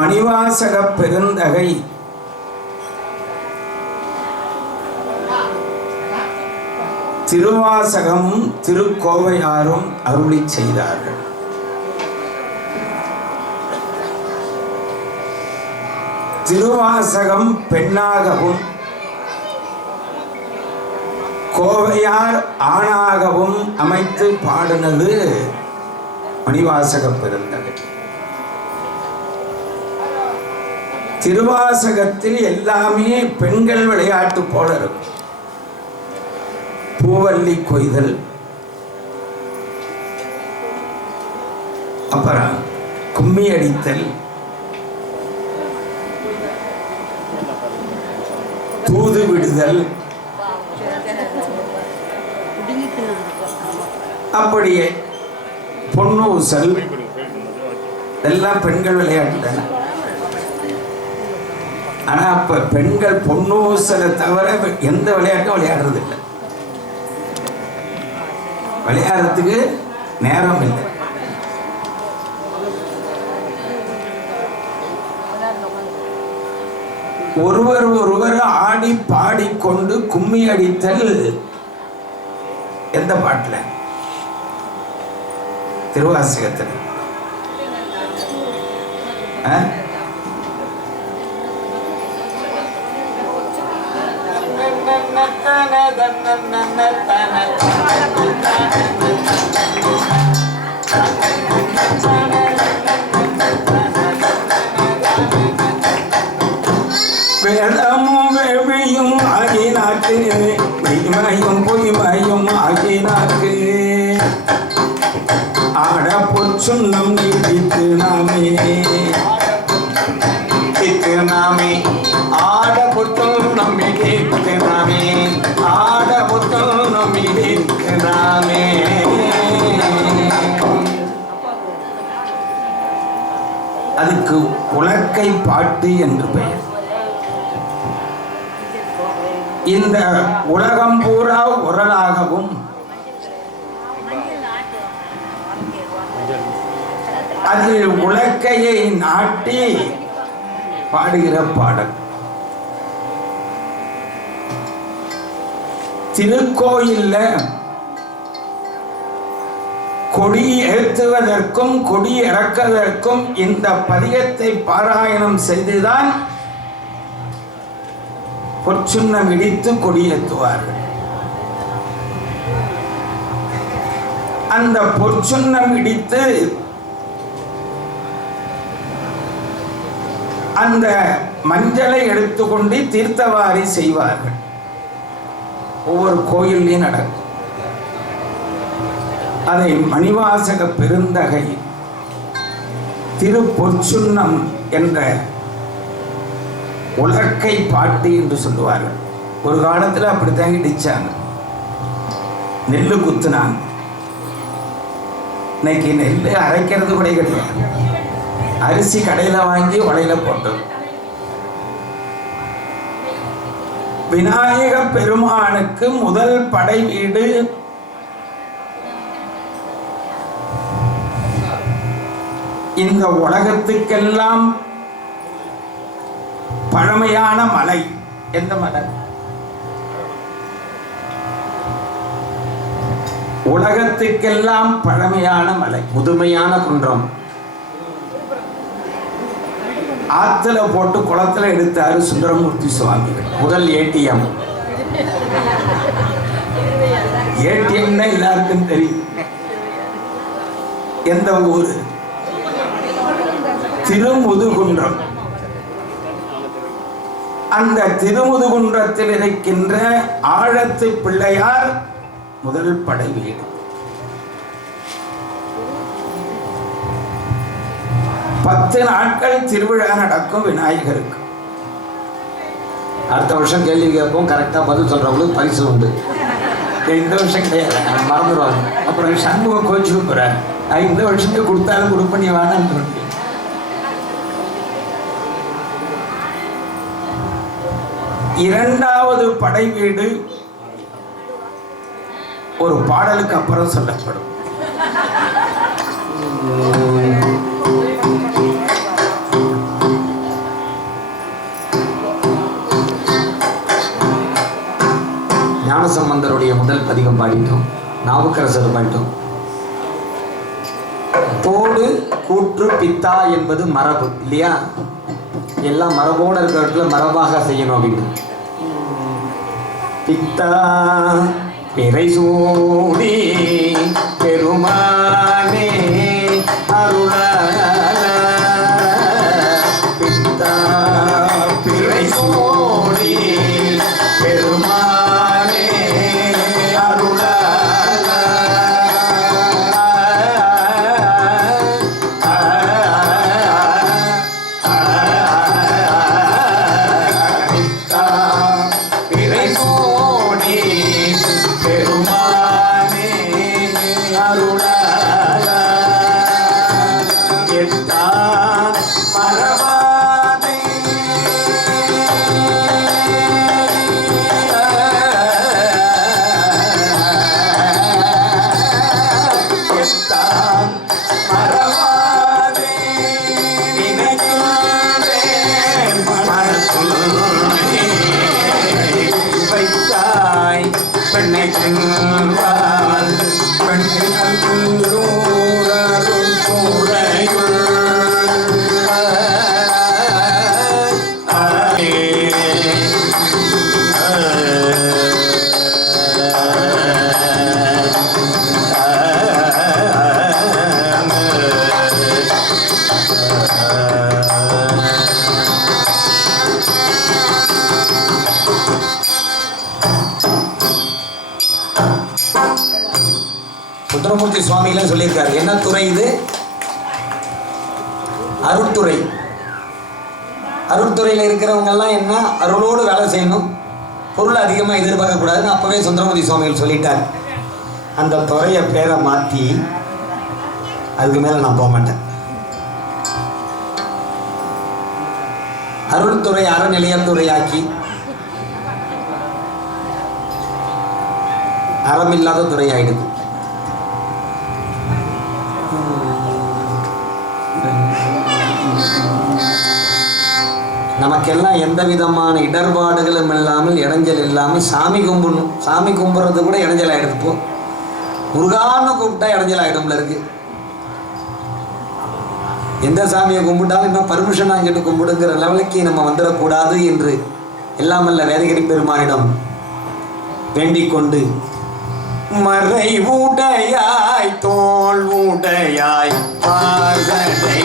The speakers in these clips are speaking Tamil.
மணிவாசக பெருந்தகை. திருவாசகமும் திருக்கோவையாரும் அருளிச் செய்தார்கள். திருவாசகம் பெண்ணாகவும் கோவையார் ஆணாகவும் அமைத்து பாடினது மணிவாசக பெருந்தகை. திருவாசகத்தில் எல்லாமே பெண்கள் விளையாட்டு போல இருக்கும் பூவல்லி கொய்தல். அப்புறம் கும்மி அடித்தல். தூது விடுதல். அப்படியே பொன்னூசல். எல்லாம் பெண்கள் விளையாட்டு ஆனால் அப்போ பெண்கள் பொன்னூசலை தவிர எந்த விளையாட்டும் விளையாடுறது இல்லை விளையாடுறதுக்கு நேரம் இல்லை. ஒருவர் ஒருவர் ஆடி பாடிக்கொண்டு கும்மி அடித்தல் எந்த பாட்டில்? திருவாசகத்தில். ஆ? வேதமும் வேவியும் ஆகினாக்கு மெய்மயம் பொய்மயம் ஆகினாக்கு ஆட பொச்சுன்னம் நீடித்து நாமே இதற்கு உலக்கை பாட்டு என்று பெயர். இந்த உலகம் பூரா உரலாகவும் அதில் உலக்கையை நாட்டி பாடுகிற பாடல். திருக்கோயில்ல கொடி ஏற்றுவதற்கும் கொடி இறக்குவதற்கும் இந்த பதிகத்தை பாராயணம் செய்துதான் பொற்சுண்ணம் இடித்து கொடியேற்றுவார்கள் அந்த பொற்சுண்ணம் இடித்து அந்த மஞ்சளை எடுத்துக்கொண்டு தீர்த்தவாரி செய்வார்கள். ஒவ்வொரு கோயில்லையும் நடக்கும். அதை மணிவாசக பெருந்தகை திருப்பொற்சுண்ணம் என்ற உலக்கை பாட்டு என்று சொல்லுவார்கள். ஒரு காலத்தில் அப்படித்தான் இடிச்சாங்க. நெல்லு குத்துனாங்க. இன்னைக்கு நெல் அரைக்கிறது கூட கிடையாது. அரிசி கடையில் வாங்கி உலையில போட்டது. விநாயக பெருமானுக்கு முதல் படை வீடு இந்த உலகத்துக்கெல்லாம் பழமையான மலை. எந்த மலை? உலகத்துக்கெல்லாம் பழமையான மலை. முதுமையான குன்றம். ஆத்துல போட்டு குளத்துல எடுத்தாரு சுந்தரமூர்த்தி சுவாமிகள். முதல் ஏடிஎம் ஏடிஎம்னா எல்லாருக்கும் தெரியும். எந்த ஊரு? திருமுதுகுன்றம். அந்த திருமுதுகுன்றத்தில் இருக்கின்ற ஆழத்து பிள்ளையார் முதல் படை வீடு பத்து நாட்கள் திருவிழா நடக்கும் விநாயகருக்கு. அடுத்த வருஷம் கேள்வி கேட்போம் கரெக்டாக பதில் சொல்றவங்களுக்கு பரிசு உண்டு. இந்த வருஷம் கிடையாது மறந்துடுவாங்க. அப்புறம் சண்முகம் கோச்சு போறார். இந்த வருஷத்துக்கு கொடுத்தாலும் கொடுப்ப நீ வேணான்னு இரண்டாவது படை வீடு ஒரு பாடலுக்கு அப்புறம் சொல்லப்படும். ஞானசம்பந்தருடைய முதல் பதிகம் பாடிட்டோம். நாவுக்கரசர் பாடிட்டோம். தோடு கூற்று பித்தா என்பது மரபு இல்லையா? எல்லாம் மரபோடு இருக்கிற மரபாக செய்யணும் அப்படின்னு. பித்தா பிறை சூடி பெருமானே அருளான அருளோடு வேலை செய்யணும். பொருள் அதிகமாக எதிர்பார்க்க கூடாதுன்னு அப்பவே சுந்தரமூர்த்தி சுவாமிகள் சொல்லிட்டார். அந்த துறையை பேரை மாற்றி அதுக்கு மேலே நான் போக மாட்டேன். அருள்துறை அறநிலையத்துறையாக்கி அறமில்லாத துறையாயிடுது. நமக்கெல்லாம் எந்த விதமான இடர்பாடுகளும் இல்லாமல் இடைஞ்சல் இல்லாமல் சாமி கும்பிடணும். சாமி கும்பிட்றது கூட இடைஞ்சல் ஆகிடுது இப்போ முருகான்னு கூப்பிட்டா இடைஞ்சல் ஆகிடும்ல இருக்கு. எந்த சாமியை கும்பிட்டாலும் இன்னும் பர்மிஷன் வாங்கிட்டு கும்பிடுங்கிற லெவலுக்கு நம்ம வந்துடக்கூடாது என்று எல்லாமல்ல வேதகிரி பெருமானிடம் வேண்டிக் கொண்டு மறை உடையாய் தோல் உடையாய் பார்வதை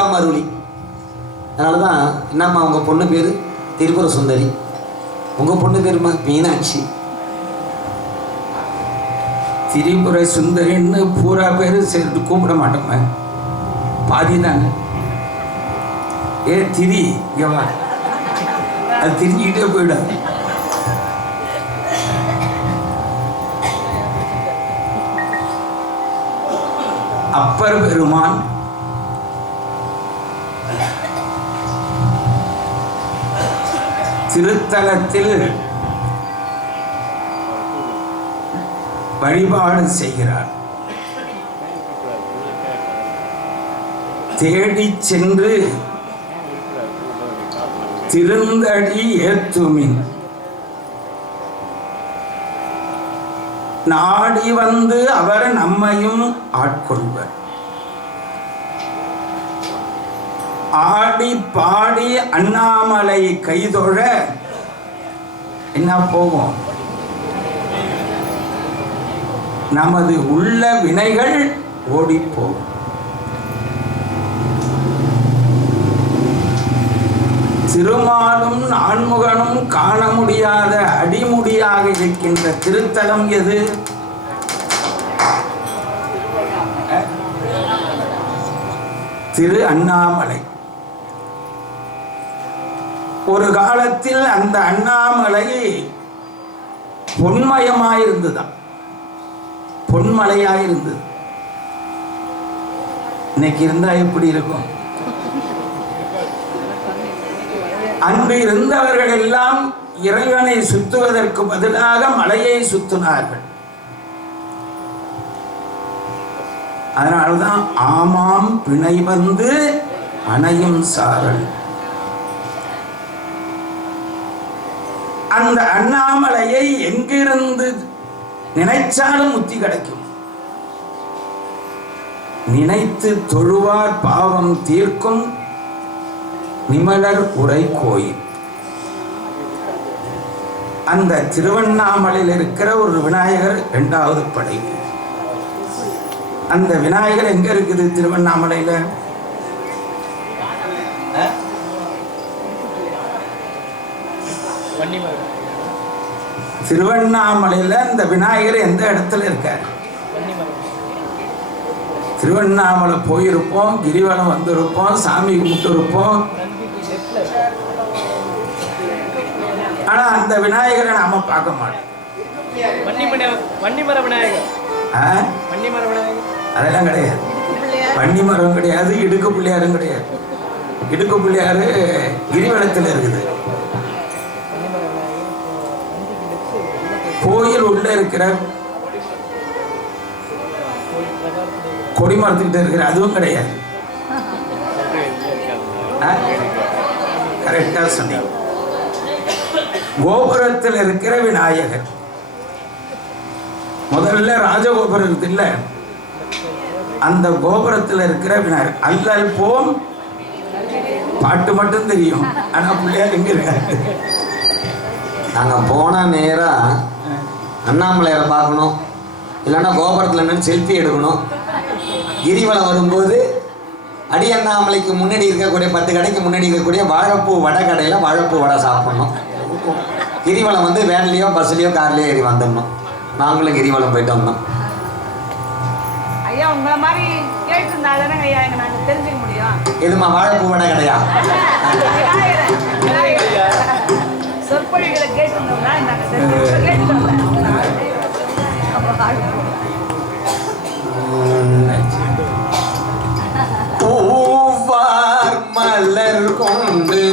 கேடுவிடா திறமருளி அதனால தான் என்னம்மா உங்கள் பொண்ணு பேர்? திரிபுர சுந்தரி. உங்கள் பொண்ணு பேருமா மீனாட்சி. திரிபுர சுந்தரின்னு பூரா பேர் சேர்த்து கூப்பிட மாட்டோமே பாதி தாங்க ஏ திரி இங்க அது திரிஞ்சுக்கிட்டே போயிடும் அப்பர் பெருமான் திருத்தலத்தில் வழிபாடு செய்கிறார். தேடி சென்று திருந்தடி ஏத்துமின். நாடி வந்து அவர் நம்மையும் ஆட்கொள்வர். ஆடி பாடி அண்ணாமலை கைதொழ என்ன போகும்? நமது உள்ள வினைகள் ஓடிப்போகும் திருமாலும் நான்முகனும் காண முடியாத அடிமுடியாக இருக்கின்ற திருத்தலம் எது? திரு அண்ணாமலை. ஒரு காலத்தில் அந்த அண்ணாமலை பொன்மயமாயிருந்ததாம் பொன்மலையாயிருந்தது. இன்னைக்கு இருந்தா எப்படி இருக்கும்? அன்று இருந்தவர்கள் எல்லாம் இறைவனை சுத்துவதற்கு பதிலாக மலையை சுத்தினார்கள். அதனால்தான் ஆமாம் பிணை வந்து அணையும் சாரல். அந்த அண்ணாமலையை எங்கிருந்து நினைச்சாலும் முத்தி கிடைக்கும். நினைத்து தொழுவார் பாவம் தீர்க்கும் நிமலர் உரை கோயில். அந்த திருவண்ணாமலையில் இருக்கிற ஒரு விநாயகர் இரண்டாவது படை. அந்த விநாயகர் எங்க இருக்குது திருவண்ணாமலையில? திருவண்ணாமலையில அந்த விநாயகர் எந்த இடத்துல இருக்கார்? திருவண்ணாமலை போயிருப்போம் கிரிவலம் வந்திருப்போம் சாமி கும்பிட்டு இருப்போம் ஆனா அந்த விநாயகரை நாம பார்க்க மாட்டோம். அதெல்லாம் கிடையாது. வன்னி மரம் கிடையாது இடுக்கு பிள்ளையாரும் கிடையாது. இடுக்கு பிள்ளையாரு கிரிவலத்தில் இருக்குது. கோயில் உள்ள இருக்கிற கொடிமரத்துக்கிட்ட இருக்கிற அதுவும் கிடையாது. கரெக்டா சொன்னீங்க. கோபுரத்தில் இருக்கிற விநாயகர். முதல்ல ராஜகோபுரம் இருக்குது அந்த கோபுரத்தில் இருக்கிற விநாயகர். அல்லல் போம் பாட்டு மட்டும் தெரியும். ஆனா பிள்ளையார் எங்க இருக்காரு? நாங்க போன நேரம் அண்ணாமலையாரை பார்க்கணும். இல்லைன்னா கோபுரத்தில் நின்று செல்ஃபி எடுக்கணும். கிரிவலம் வரும்போது அடி அண்ணாமலைக்கு முன்னாடி இருக்கக்கூடிய பத்து கடைக்கு முன்னாடி இருக்கக்கூடிய வாழைப்பூ வடை கடையில் வாழைப்பூ வடை சாப்பிடணும். கிரிவலம் வந்து வேன்லேயோ பஸ்லேயோ கார்லேயோ ஏறி வந்துடணும். நாங்களும் கிரிவலம் போயிட்டு வந்தோம். ஐயா உங்களை மாதிரி கேட்டிருந்தா தானே ஐயா எங்க நாங்க தெரிஞ்சுக்க முடியும். எதுமா வாழைப்பூ வடை கடையா. சொற்பொழிகளை கேட்டிருந்தோம்னா நாங்க தெரிஞ்சுக்க. பூவார் மலர் கொண்டு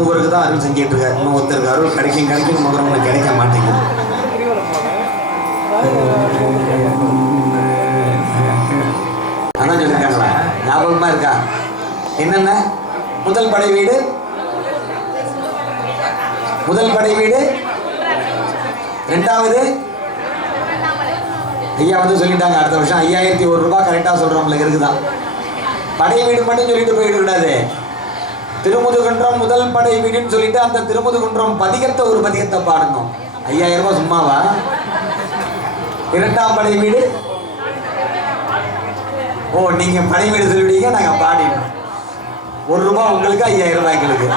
முருகப்பெருமான் மூவருக்கு தான் அருள் செஞ்சுட்டு இருக்காரு இன்னும் ஒருத்தருக்கு அருள் கிடைக்கும் கிடைக்கும் முகரவங்களுக்கு கிடைக்க மாட்டேங்குது. அதான் சொல்லியிருக்காங்களா ஞாபகமா இருக்கா? என்னென்ன? முதல் படை வீடு? முதல் படை வீடு? ரெண்டாவது? ஐயா வந்து சொல்லிட்டாங்க அடுத்த வருஷம் ஐயாயிரத்தி ஒரு ரூபாய் கரெக்டாக சொல்கிறவங்களுக்கு இருக்குதான் படை வீடு மட்டும் சொல்லிட்டு போயிடக்கூடாது. திருமுதுகுன்றம் முதல் படை வீடுன்னு சொல்லிட்டு அந்த திருமுதுகுன்றம் பதிகத்தை ஒரு பதிகத்தை பாடணும். ஐயாயிரம் ரூபாய் சும்மாவா? இரண்டாம் படை வீடு. ஓ நீங்க படை வீடு சொல்லிவிட்டீங்க நாங்க பாடினோம் ஒரு ரூபாய் உங்களுக்கு ஐயாயிரம் ரூபாய் எங்களுக்கு.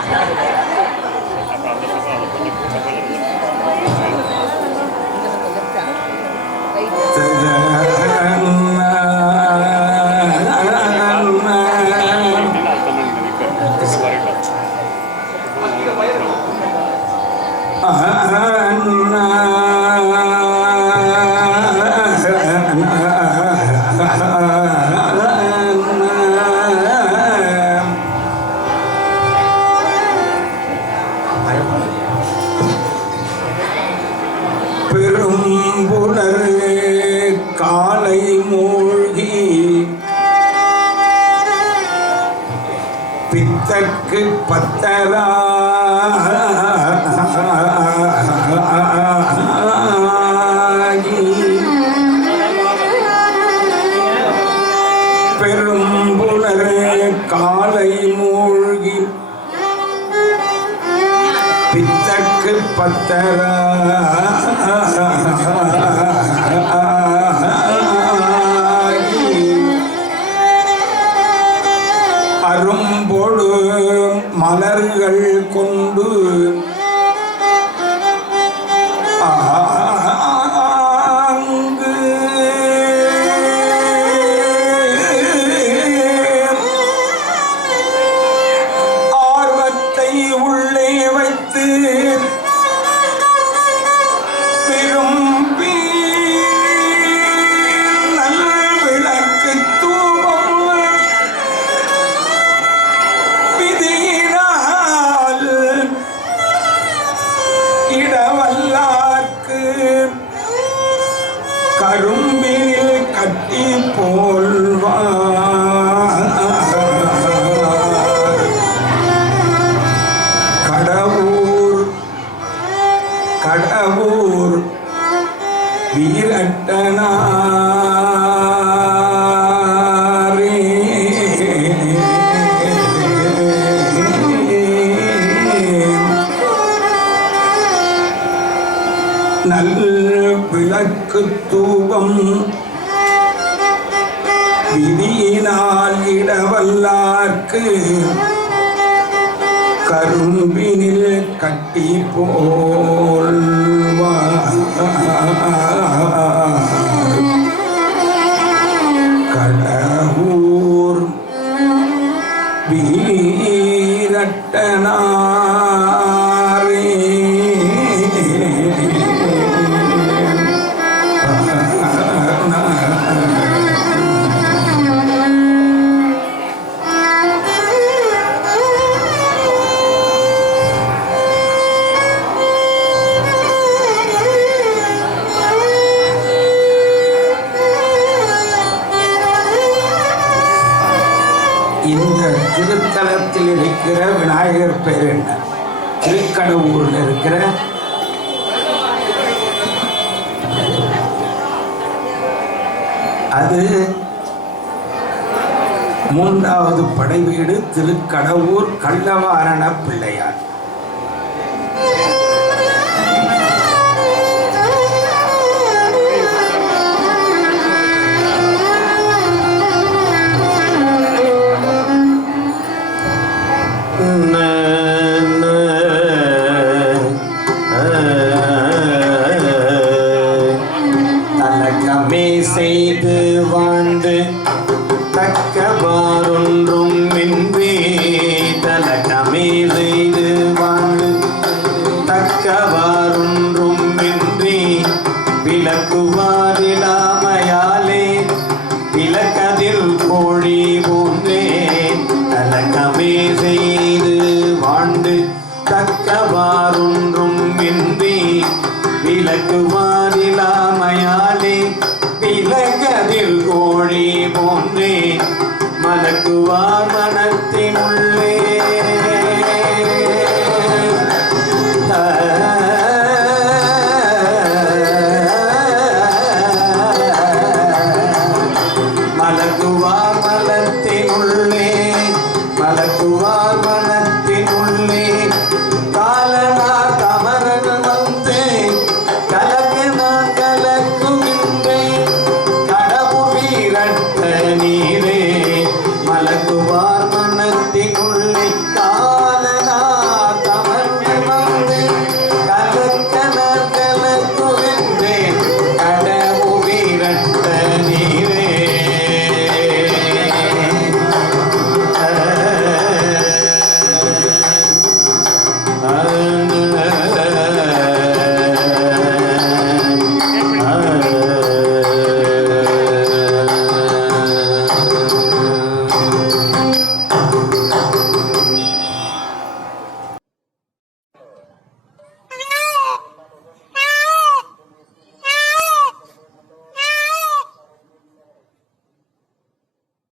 மலர்கள் கொண்டு கடவுர் வீரட்டனாரே. நல் விளக்கு தூபம் விதியினால் இடவல்லார்க்கு கரும்பினில் கட்டி போ மூன்றாவது படை வீடு திருக்கடவுர் கள்ளவாரண பிள்ளையார். செய்து